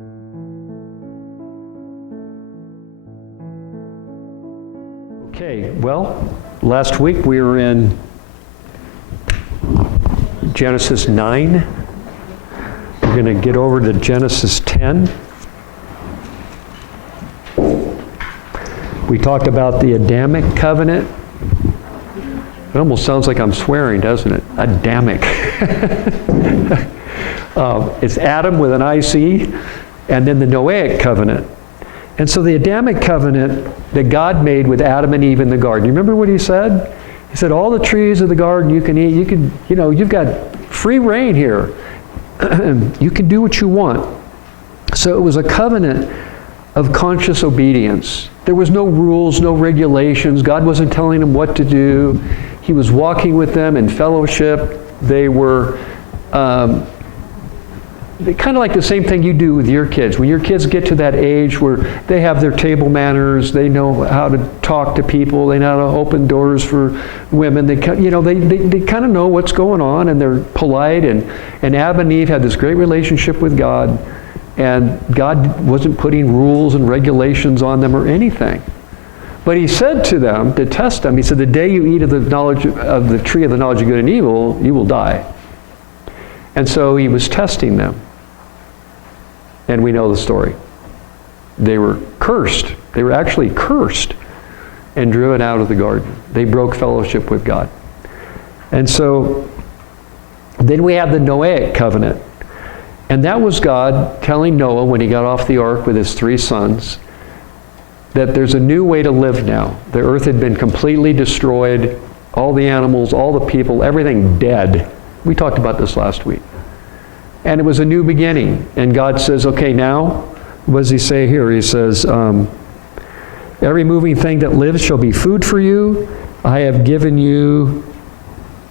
Okay, well, last week we were in Genesis 9. We're going to get over to Genesis 10. We talked about the Adamic covenant. It almost sounds like I'm swearing, doesn't it? Adamic. It's Adam with an IC, and then the Noahic covenant. And so the Adamic covenant that God made with Adam and Eve in the garden. You remember what he said? He said, all the trees of the garden you can eat. You've got free reign here. You can do what you want. So it was a covenant of conscious obedience. There was no rules, no regulations. God wasn't telling them what to do. He was walking with them in fellowship. They were kind of like the same thing you do with your kids. When your kids get to that age where they have their table manners, they know how to talk to people, they know how to open doors for women, they kind of know what's going on, and they're polite, and Adam and Eve had this great relationship with God, and God wasn't putting rules and regulations on them or anything. But he said to them, to test them, he said, the day you eat of the tree of the knowledge of good and evil, you will die. And so he was testing them. And we know the story. They were cursed. They were actually cursed and driven out of the garden. They broke fellowship with God. And so then we have the Noahic covenant. And that was God telling Noah when he got off the ark with his 3 sons that there's a new way to live now. The earth had been completely destroyed. All the animals, all the people, everything dead. We talked about this last week. And it was a new beginning. And God says, okay, now, what does he say here? He says, every moving thing that lives shall be food for you. I have given you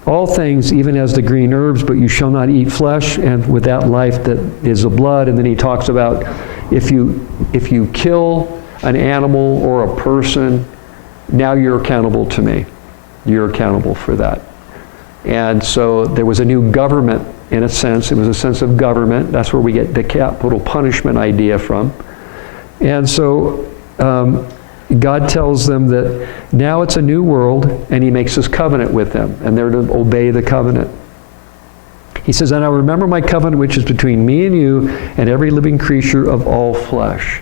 all things, even as the green herbs, but you shall not eat flesh, and with that life that is the blood. And then he talks about if you kill an animal or a person, now you're accountable to me. You're accountable for that. And so there was a new government, in a sense. It was a sense of government. That's where we get the capital punishment idea from. And so God tells them that now it's a new world, and he makes this covenant with them, and they're to obey the covenant. He says, and I remember my covenant which is between me and you and every living creature of all flesh.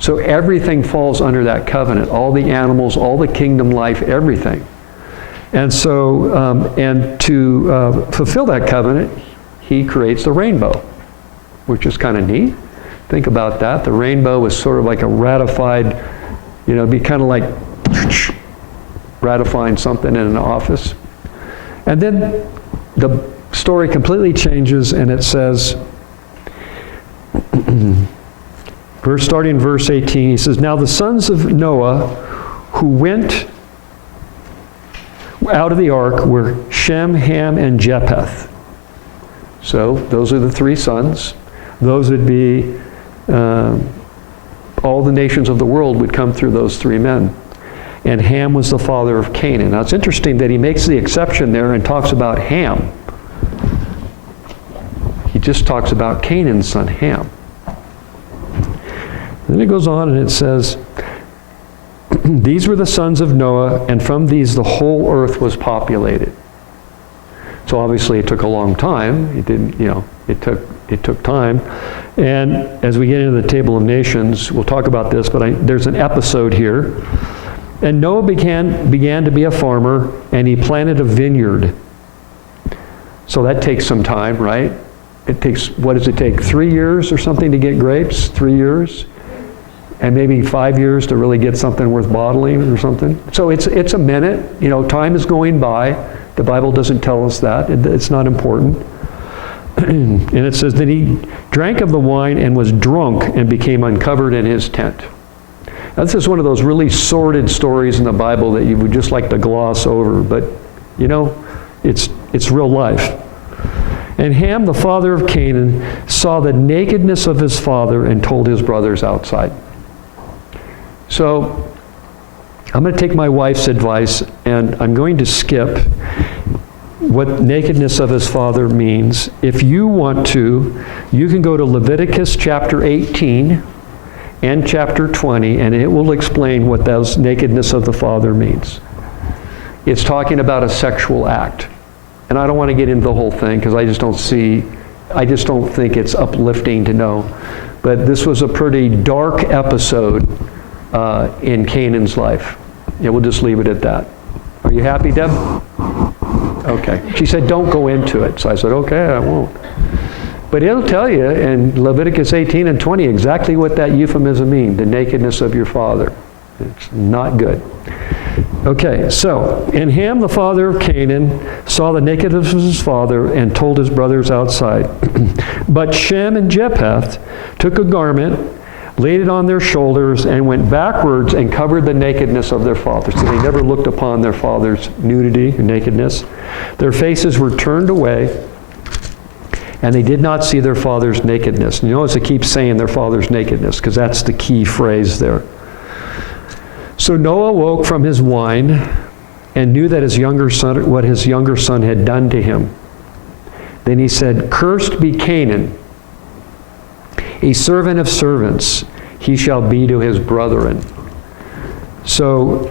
So everything falls under that covenant. All the animals, all the kingdom life, everything. And so, and to fulfill that covenant, he creates the rainbow, which is kind of neat. Think about that. The rainbow is sort of like a ratified, it'd be kind of like ratifying something in an office. And then the story completely changes, and it says, starting in verse 18, he says, now the sons of Noah who went out of the ark were Shem, Ham, and Japheth. So those are the 3 sons. Those would be, all the nations of the world would come through those 3 men. And Ham was the father of Canaan. Now it's interesting that he makes the exception there and talks about Ham. He just talks about Canaan's son, Ham. Then it goes on and it says, these were the sons of Noah, and from these the whole earth was populated. So obviously it took a long time. It didn't, it took time. And as we get into the table of nations, we'll talk about this, but there's an episode here. And Noah began to be a farmer, and he planted a vineyard. So that takes some time, right? It takes, what does it take, 3 years or something to get grapes? 3 years? And maybe 5 years to really get something worth bottling or something. So it's a minute. Time is going by. The Bible doesn't tell us that. It's not important. And it says that he drank of the wine and was drunk and became uncovered in his tent. Now, this is one of those really sordid stories in the Bible that you would just like to gloss over. But, it's real life. And Ham, the father of Canaan, saw the nakedness of his father and told his brothers outside. So I'm going to take my wife's advice, and I'm going to skip what nakedness of his father means. If you want to, you can go to Leviticus chapter 18 and chapter 20, and it will explain what those nakedness of the father means. It's talking about a sexual act. And I don't want to get into the whole thing because I just don't think it's uplifting to know. But this was a pretty dark episode in Canaan's life. Yeah, we'll just leave it at that. Are you happy, Deb? Okay. She said, don't go into it. So I said, okay, I won't. But it'll tell you in Leviticus 18 and 20 exactly what that euphemism means, the nakedness of your father. It's not good. Okay, so, and Ham, the father of Canaan, saw the nakedness of his father and told his brothers outside. But Shem and Japheth took a garment, laid it on their shoulders, and went backwards and covered the nakedness of their father. So they never looked upon their father's nudity or nakedness. Their faces were turned away, and they did not see their father's nakedness. And you notice it keeps saying their father's nakedness, because that's the key phrase there. So Noah woke from his wine and knew that what his younger son had done to him. Then he said, "Cursed be Canaan, a servant of servants, he shall be to his brethren." So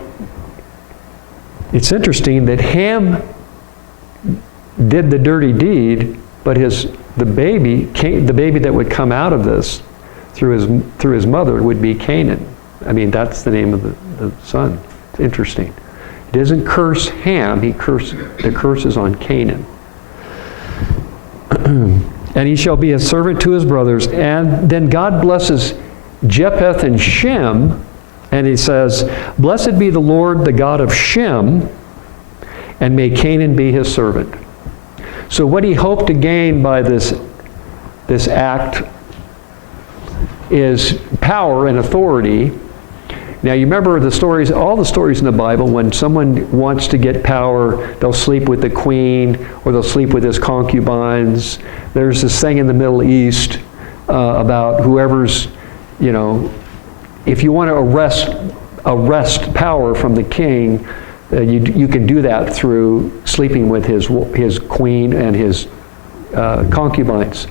it's interesting that Ham did the dirty deed, but the baby that would come out of this through his mother would be Canaan. I mean, that's the name of the son. It's interesting. He doesn't curse Ham, the curse is on Canaan. And he shall be a servant to his brothers. And then God blesses Japheth and Shem, and he says, "Blessed be the Lord, the God of Shem, and may Canaan be his servant." So what he hoped to gain by this act is power and authority. Now you remember all the stories in the Bible, when someone wants to get power, they'll sleep with the queen or they'll sleep with his concubines. There's this thing in the Middle East about whoever's, if you want to arrest power from the king, you can do that through sleeping with his queen and his concubines.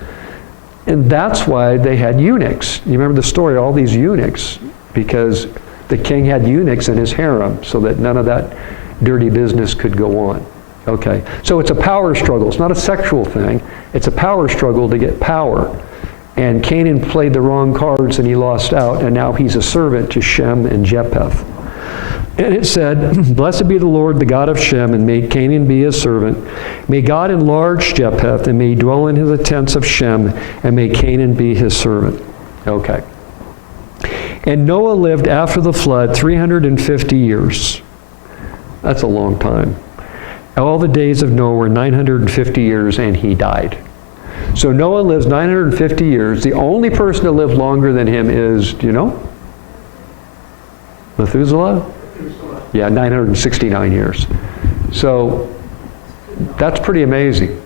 And that's why they had eunuchs. You remember the story, all these eunuchs, because the king had eunuchs in his harem so that none of that dirty business could go on. Okay, so it's a power struggle. It's not a sexual thing. It's a power struggle to get power. And Canaan played the wrong cards and he lost out, and now he's a servant to Shem and Japheth. And it said, "Blessed be the Lord, the God of Shem, and may Canaan be his servant. May God enlarge Japheth, and may he dwell in the tents of Shem, and may Canaan be his servant." Okay. And Noah lived after the flood 350 years. That's a long time. All the days of Noah were 950 years, and he died. So Noah lives 950 years. The only person to live longer than him is, do you know? Methuselah? Yeah, 969 years. So that's pretty amazing.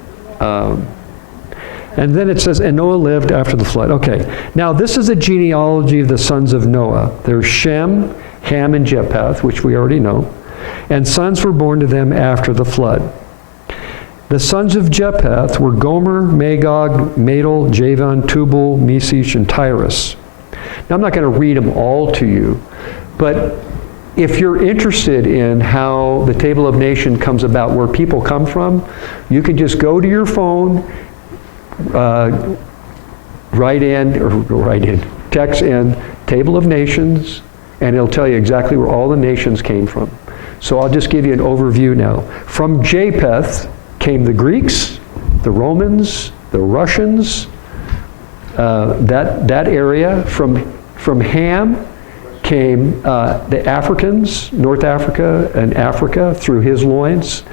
And then it says, and Noah lived after the flood. Okay, now this is a genealogy of the sons of Noah. There's Shem, Ham, and Japheth, which we already know. And sons were born to them after the flood. The sons of Japheth were Gomer, Magog, Madal, Javan, Tubal, Mesech, and Tyrus. Now I'm not going to read them all to you, but if you're interested in how the Table of Nations comes about, where people come from, you can just go to your phone, text in Table of Nations, and it'll tell you exactly where all the nations came from. So I'll just give you an overview now. From Japheth came the Greeks, the Romans, the Russians, that area. From Ham came the Africans, North Africa and Africa, through his loins.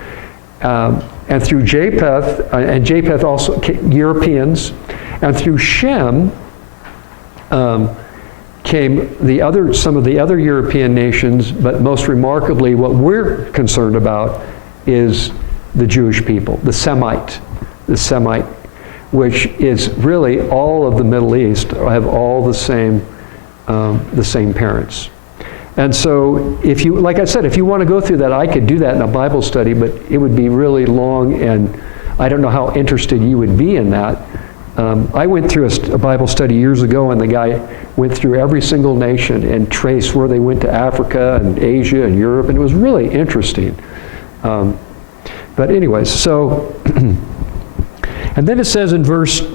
And through Japheth, and Japheth also Europeans, and through Shem came some of the other European nations, but most remarkably, what we're concerned about is the Jewish people, the Semite, which is really all of the Middle East have all the same parents. And so if you, like I said, if you want to go through that, I could do that in a Bible study, but it would be really long, and I don't know how interested you would be in that. I went through a Bible study years ago, and the guy went through every single nation and traced where they went to Africa and Asia and Europe, and it was really interesting. But anyways, so, and then it says in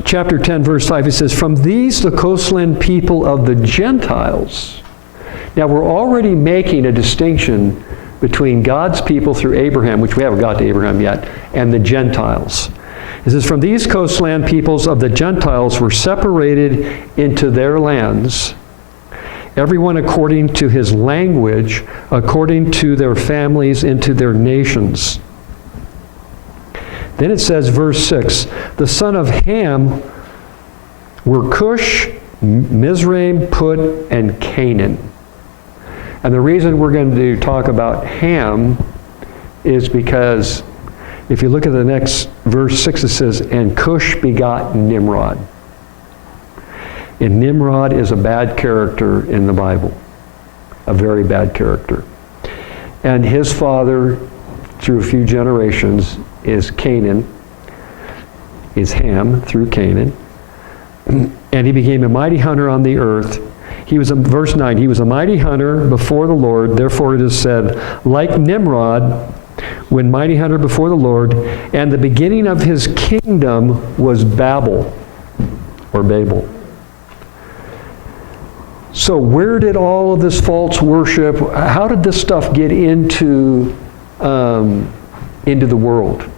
chapter 10, verse 5, it says, from these the coastland people of the Gentiles. Now we're already making a distinction between God's people through Abraham, which we haven't got to Abraham yet, and the Gentiles. It says, from these coastland peoples of the Gentiles were separated into their lands, everyone according to his language, according to their families, into their nations. Then it says, verse 6, the son of Ham were Cush, Mizraim, Put, and Canaan. And the reason we're going to talk about Ham is because if you look at the next verse 6, it says, and Cush begot Nimrod. And Nimrod is a bad character in the Bible, a very bad character. And his father, through a few generations, is Canaan, is Ham through Canaan. And he became a mighty hunter on the earth. He was, verse 9, he was a mighty hunter before the Lord. Therefore it is said, like Nimrod, when mighty hunter before the Lord, and the beginning of his kingdom was Babel, or Babel. So where did all of this false worship, how did this stuff get into the world?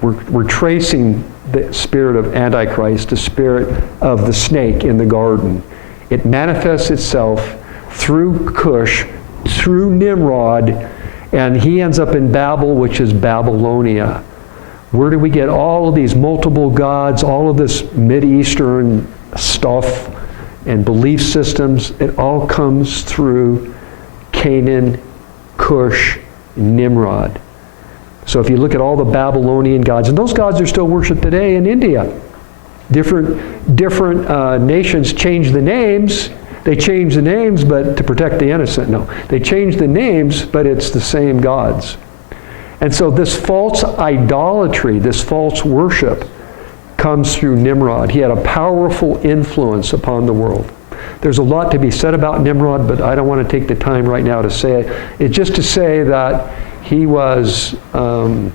We're tracing the spirit of Antichrist, the spirit of the snake in the garden. It manifests itself through Cush, through Nimrod, and he ends up in Babel, which is Babylonia. Where do we get all of these multiple gods, all of this Mideastern stuff and belief systems? It all comes through Canaan, Cush, Nimrod. So if you look at all the Babylonian gods, and those gods are still worshipped today in India. Different nations change the names. They change the names, but to protect the innocent. No, they change the names, but it's the same gods. And so this false idolatry, this false worship, comes through Nimrod. He had a powerful influence upon the world. There's a lot to be said about Nimrod, but I don't want to take the time right now to say it. It's just to say that he was, I'll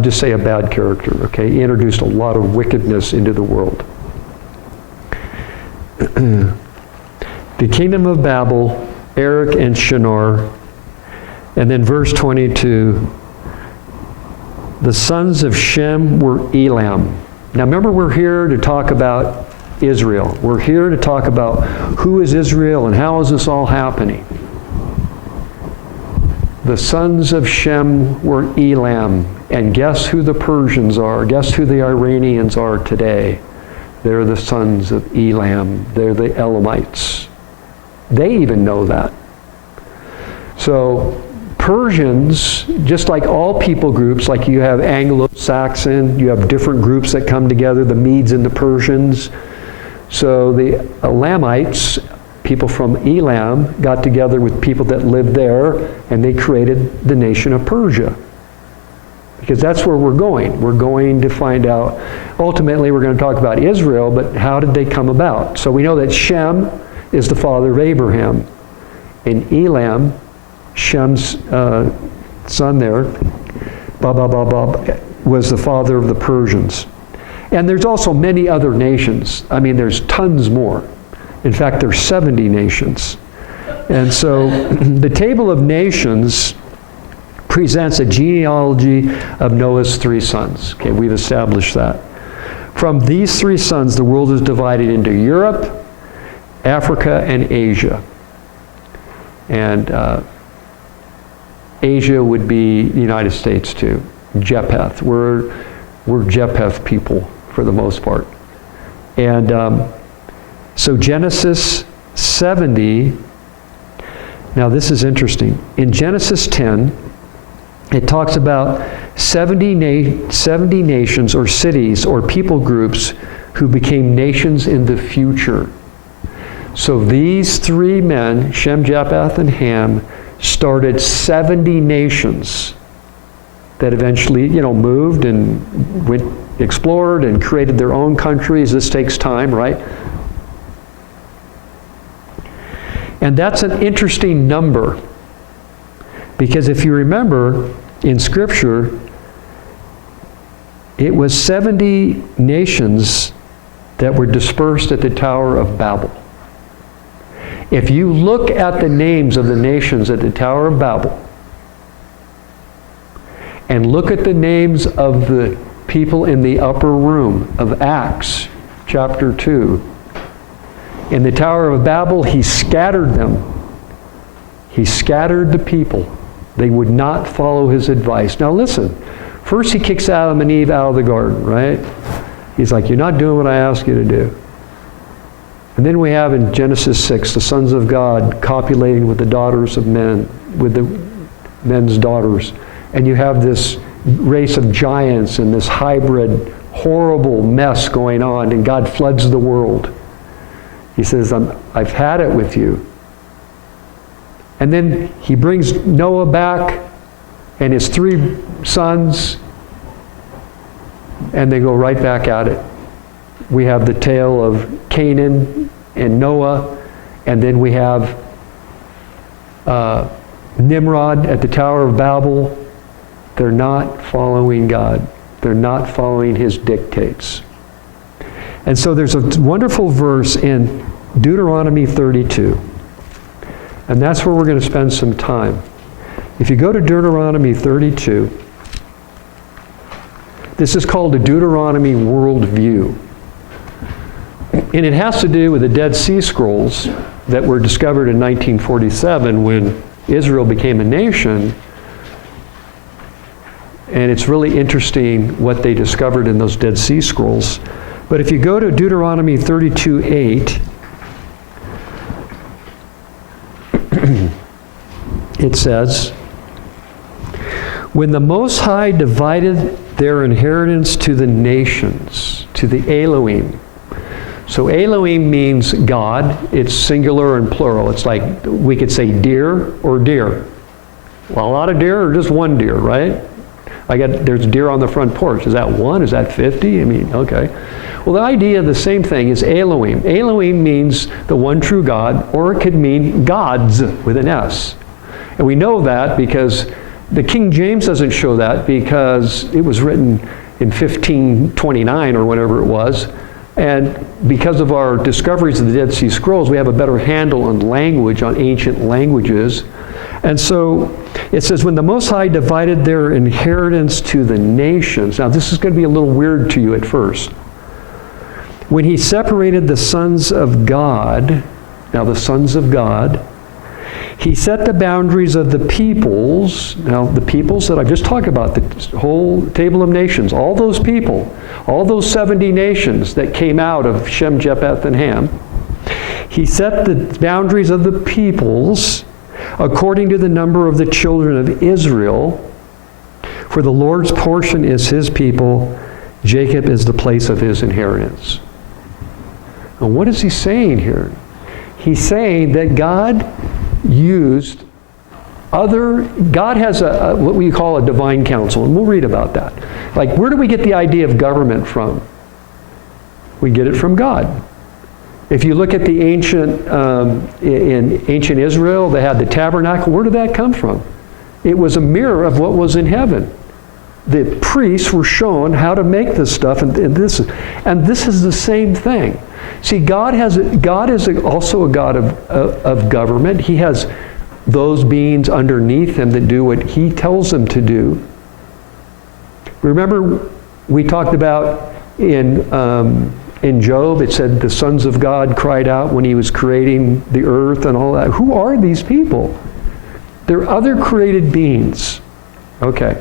just say, a bad character, okay? He introduced a lot of wickedness into the world. The kingdom of Babel, Erech and Shinar. And then verse 22, the sons of Shem were Elam. Now remember, we're here to talk about Israel. We're here to talk about who is Israel and how is this all happening. The sons of Shem were Elam. And guess who the Persians are? Guess who the Iranians are today? They're the sons of Elam. They're the Elamites. They even know that. So Persians, just like all people groups, like you have Anglo-Saxon, you have different groups that come together, the Medes and the Persians. So the Elamites, people from Elam, got together with people that lived there, and they created the nation of Persia. Because that's where we're going. We're going to find out, ultimately we're going to talk about Israel, but how did they come about? So we know that Shem is the father of Abraham. And Elam, Shem's son there, was the father of the Persians. And there's also many other nations. I mean, there's tons more. In fact, there's 70 nations. And so the table of nations presents a genealogy of Noah's 3 sons. Okay, we've established that. From these 3 sons, the world is divided into Europe, Africa, and Asia. And Asia would be the United States too. Japheth. We're Japheth people for the most part. And so Genesis 70, now this is interesting. In Genesis 10, it talks about 70 nations or cities or people groups who became nations in the future. So these three men, Shem, Japheth, and Ham, started 70 nations that eventually, moved and went, explored and created their own countries. This takes time, right? And that's an interesting number, because if you remember in Scripture, it was 70 nations that were dispersed at the Tower of Babel. If you look at the names of the nations at the Tower of Babel, and look at the names of the people in the upper room of Acts chapter 2, in the Tower of Babel, he scattered them. He scattered the people. They would not follow his advice. Now listen, first he kicks Adam and Eve out of the garden, right? He's like, you're not doing what I asked you to do. And then we have in Genesis 6, the sons of God copulating with the daughters of men, with the men's daughters. And you have this race of giants and this hybrid, horrible mess going on, and God floods the world. He says, I've had it with you. And then he brings Noah back and his three sons, and they go right back at it. We have the tale of Canaan and Noah, and then we have Nimrod at the Tower of Babel. They're not following God. They're not following his dictates. And so there's a wonderful verse in Deuteronomy 32. And that's where we're going to spend some time. If you go to Deuteronomy 32, this is called the Deuteronomy worldview. And it has to do with the Dead Sea Scrolls that were discovered in 1947 when Israel became a nation. And it's really interesting what they discovered in those Dead Sea Scrolls. But if you go to Deuteronomy 32:8, it says, when the Most High divided their inheritance to the nations, to the Elohim. So Elohim means God. It's singular and plural. It's like we could say deer or deer. Well, a lot of deer or just one deer, right? There's deer on the front porch. Is that one? Is that 50? I mean, okay. Well, the idea of the same thing is Elohim. Elohim means the one true God, or it could mean gods with an S. And we know that because the King James doesn't show that, because it was written in 1529 or whatever it was. And because of our discoveries of the Dead Sea Scrolls, we have a better handle on language, on ancient languages. And so it says, when the Most High divided their inheritance to the nations. Now this is going to be a little weird to you at first. When he separated the sons of God, now the sons of God, he set the boundaries of the peoples. Now the peoples that I've just talked about, the whole table of nations, all those people, all those 70 nations that came out of Shem, Japheth, and Ham, he set the boundaries of the peoples according to the number of the children of Israel. For the Lord's portion is his people, Jacob is the place of his inheritance. And what is he saying here? He's saying that God used God has what we call a divine council, and we'll read about that. Like, where do we get the idea of government from? We get it from God. If you look at the ancient, in ancient Israel, they had the tabernacle. Where did that come from? It was a mirror of what was in heaven. The priests were shown how to make this stuff, and this is the same thing. See, God is also a God of government. He has those beings underneath him that do what he tells them to do. Remember, we talked about in Job, it said the sons of God cried out when he was creating the earth and all that. Who are these people? They're other created beings. Okay.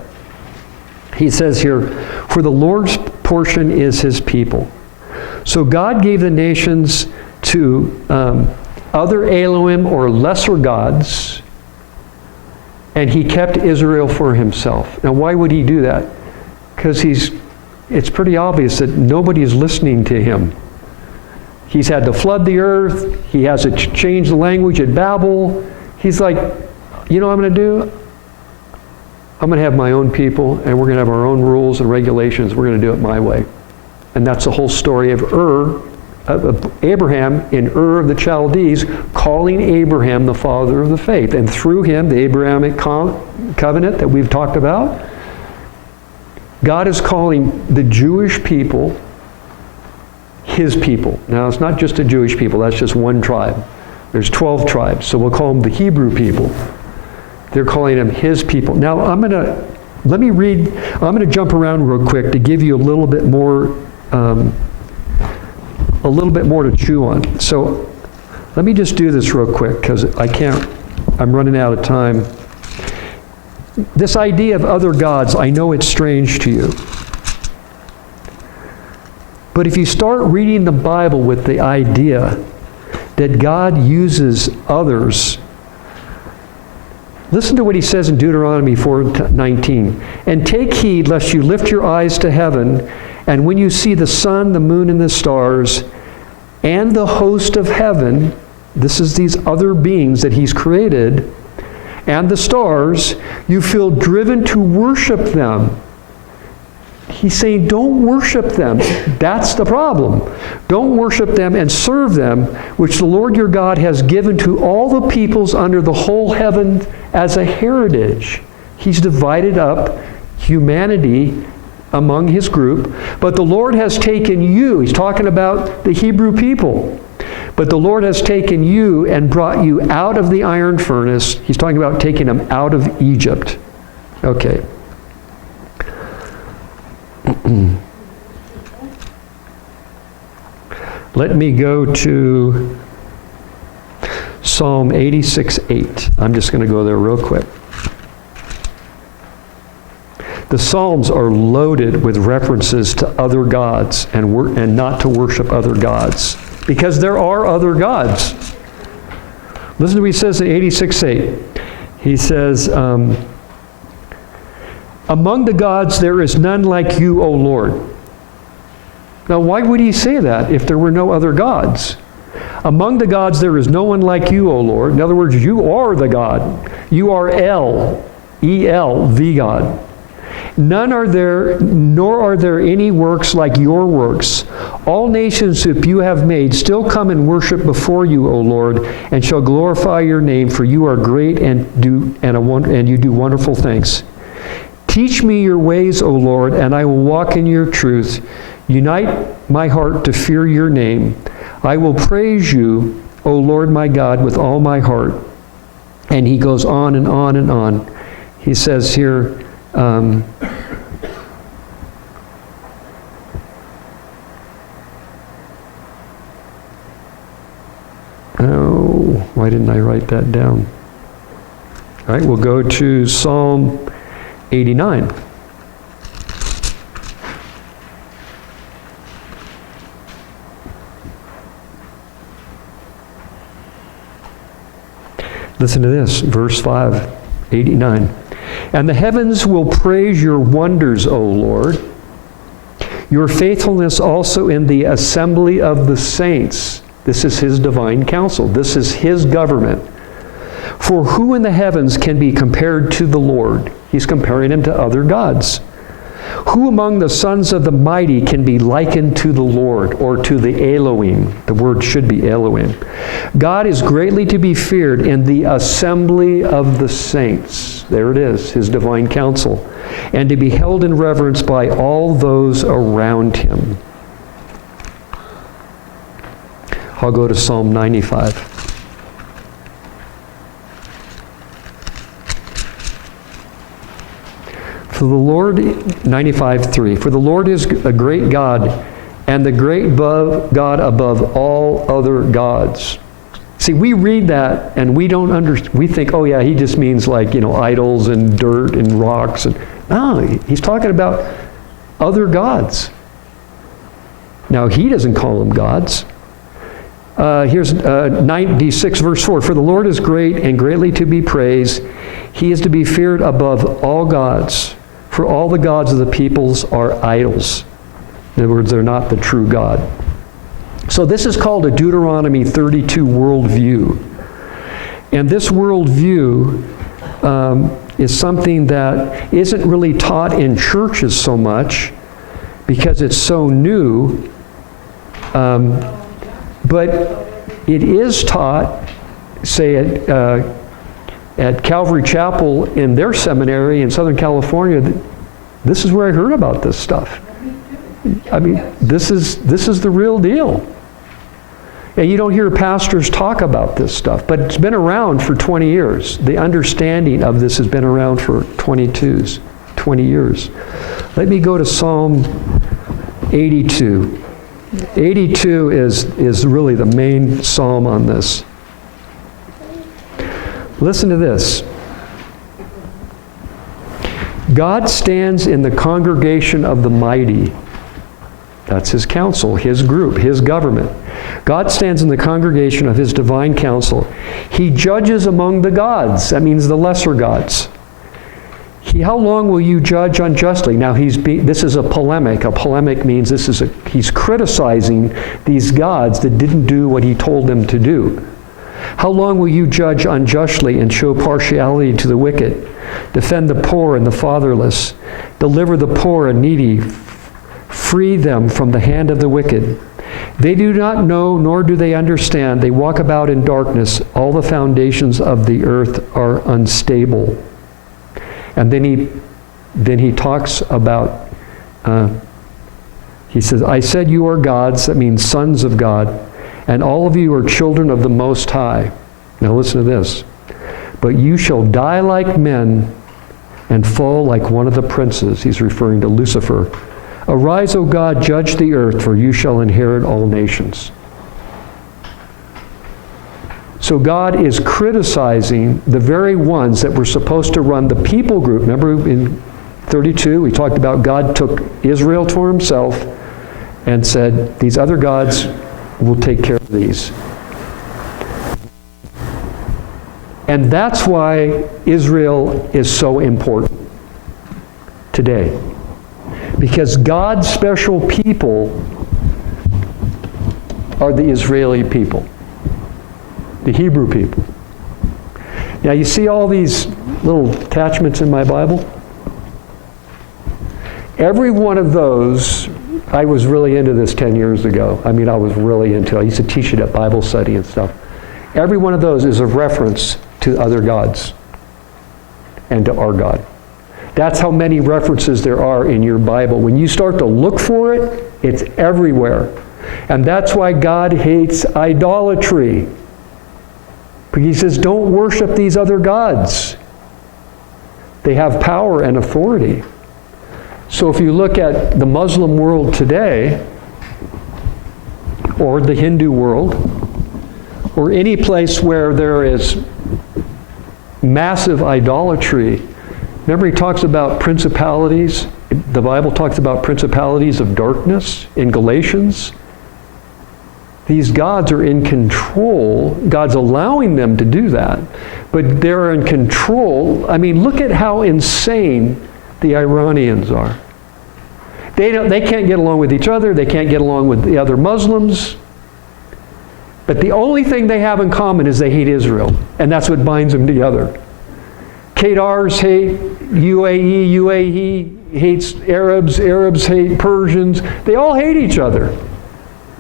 He says here, for the Lord's portion is his people. So God gave the nations to other Elohim or lesser gods, and he kept Israel for himself. Now why would he do that? Because it's pretty obvious that nobody is listening to him. He's had to flood the earth. He has to change the language at Babel. He's like, you know what I'm going to do? I'm going to have my own people, and we're going to have our own rules and regulations. We're going to do it my way. And that's the whole story of Abraham in Ur of the Chaldees, calling Abraham the father of the faith. And through him, the Abrahamic covenant that we've talked about, God is calling the Jewish people his people. Now, it's not just the Jewish people. That's just one tribe. There's 12 tribes, so we'll call them the Hebrew people. They're calling them his people. Now, I'm going to jump around real quick to give you a little bit more to chew on. So let me just do this real quick because I'm running out of time. This idea of other gods, I know it's strange to you. But if you start reading the Bible with the idea that God uses others, listen to what he says in Deuteronomy 4:19. And take heed lest you lift your eyes to heaven, and when you see the sun, the moon, and the stars, and the host of heaven, this is these other beings that he's created, and the stars, you feel driven to worship them. He's saying, don't worship them. That's the problem. Don't worship them and serve them, which the Lord your God has given to all the peoples under the whole heaven as a heritage. He's divided up humanity among his group, but the Lord has taken you. He's talking about the Hebrew people. But the Lord has taken you and brought you out of the iron furnace. He's talking about taking them out of Egypt. Okay. Let me go to Psalm 86:8. I'm just going to go there real quick. The Psalms are loaded with references to other gods and not to worship other gods, because there are other gods. Listen to what he says in 86:8. He says, among the gods there is none like you, O Lord. Now, why would he say that if there were no other gods? Among the gods there is no one like you, O Lord. In other words, you are the God. You are El, E-L, the God. None are there, nor are there any works like your works. All nations that you have made still come and worship before you, O Lord, and shall glorify your name, for you are great and you do wonderful things. Teach me your ways, O Lord, and I will walk in your truth. Unite my heart to fear your name. I will praise you, O Lord my God, with all my heart. And he goes on and on and on. He says here, oh, why didn't I write that down? All right, we'll go to Psalm 89. Listen to this, verse 5, 89. And the heavens will praise your wonders, O Lord, your faithfulness also in the assembly of the saints. This is his divine council. This is his government. For who in the heavens can be compared to the Lord? He's comparing him to other gods. Who among the sons of the mighty can be likened to the Lord, or to the Elohim? The word should be Elohim. God is greatly to be feared in the assembly of the saints. There it is, his divine counsel. And to be held in reverence by all those around him. I'll go to Psalm 95. For the Lord, 95:3, for the Lord is a great God, and the great God above all other gods. See, we read that and we don't we think, oh yeah, he just means like, idols and dirt and rocks. No, he's talking about other gods. Now, he doesn't call them gods. Here's 96 verse 4. For the Lord is great and greatly to be praised. He is to be feared above all gods. For all the gods of the peoples are idols. In other words, they're not the true God. So this is called a Deuteronomy 32 worldview. And this worldview is something that isn't really taught in churches so much because it's so new. But it is taught, say, at Calvary Chapel in their seminary in Southern California. This is where I heard about this stuff. I mean, this is the real deal. And you don't hear pastors talk about this stuff, but it's been around for 20 years. The understanding of this has been around for 20 years. Let me go to Psalm 82. 82 is really the main psalm on this. Listen to this. God stands in the congregation of the mighty. That's his council, his group, his government. God stands in the congregation of his divine council. He judges among the gods. That means the lesser gods. How long will you judge unjustly? Now this is a polemic. A polemic means he's criticizing these gods that didn't do what he told them to do. How long will you judge unjustly and show partiality to the wicked? Defend the poor and the fatherless. Deliver the poor and needy. Free them from the hand of the wicked. They do not know, nor do they understand. They walk about in darkness. All the foundations of the earth are unstable. And then he talks about, he says, I said you are gods, that means sons of God, and all of you are children of the Most High. Now listen to this. But you shall die like men and fall like one of the princes. He's referring to Lucifer. Arise, O God, judge the earth, for you shall inherit all nations. So God is criticizing the very ones that were supposed to run the people group. Remember in 32, we talked about God took Israel to himself and said, these other gods will take care of these. And that's why Israel is so important today. Because God's special people are the Israeli people, the Hebrew people. Now you see all these little attachments in my Bible? Every one of those, I was really into this 10 years ago. I mean, I was really into it. I used to teach it at Bible study and stuff. Every one of those is a reference to other gods and to our God. That's how many references there are in your Bible. When you start to look for it, it's everywhere. And that's why God hates idolatry. Because he says, don't worship these other gods. They have power and authority. So if you look at the Muslim world today, or the Hindu world, or any place where there is massive idolatry, remember he talks about principalities. The Bible talks about principalities of darkness in Galatians. These gods are in control. God's allowing them to do that. But they're in control. I mean, look at how insane the Iranians are. They can't get along with each other. They can't get along with the other Muslims. But the only thing they have in common is they hate Israel. And that's what binds them together. Qatars hate UAE, UAE hates Arabs, Arabs hate Persians. They all hate each other.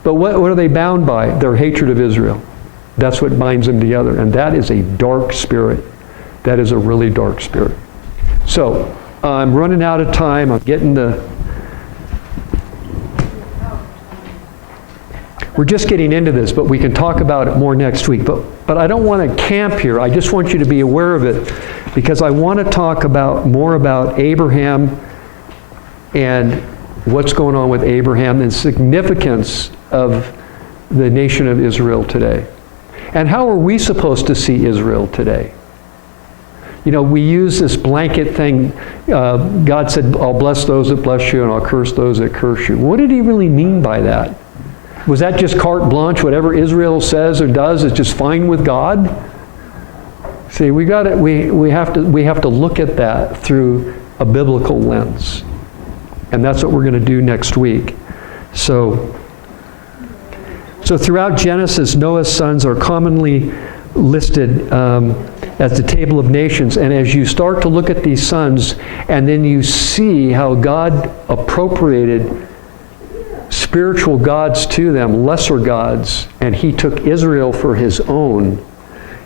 But what are they bound by? Their hatred of Israel. That's what binds them together. And that is a dark spirit. That is a really dark spirit. So, I'm running out of time. I'm getting we're just getting into this, but we can talk about it more next week. But I don't want to camp here. I just want you to be aware of it, because I want to talk more about Abraham and what's going on with Abraham and significance of the nation of Israel today. And how are we supposed to see Israel today? You know, we use this blanket thing. God said, I'll bless those that bless you and I'll curse those that curse you. What did he really mean by that? Was that just carte blanche? Whatever Israel says or does is just fine with God? See, we have to look at that through a biblical lens. And that's what we're going to do next week. So So throughout Genesis, Noah's sons are commonly listed as the table of nations. And as you start to look at these sons, and then you see how God appropriated spiritual gods to them, lesser gods, and he took Israel for his own,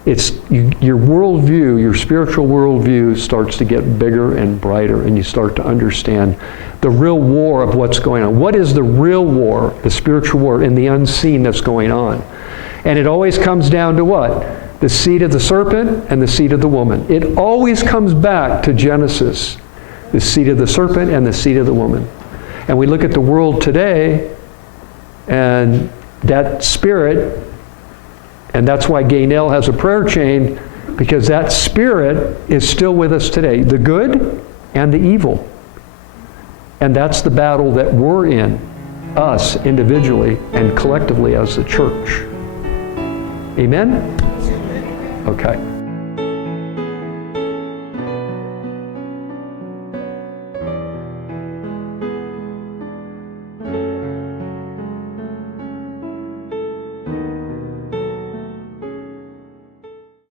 your worldview, your spiritual worldview starts to get bigger and brighter, and you start to understand the real war of what's going on. What is the real war, the spiritual war in the unseen that's going on? And it always comes down to what? The seed of the serpent and the seed of the woman. It always comes back to Genesis, the seed of the serpent and the seed of the woman. And we look at the world today, and that spirit, and that's why Gaynell has a prayer chain, because that spirit is still with us today, the good and the evil. And that's the battle that we're in, us individually and collectively as the church. Amen? Okay.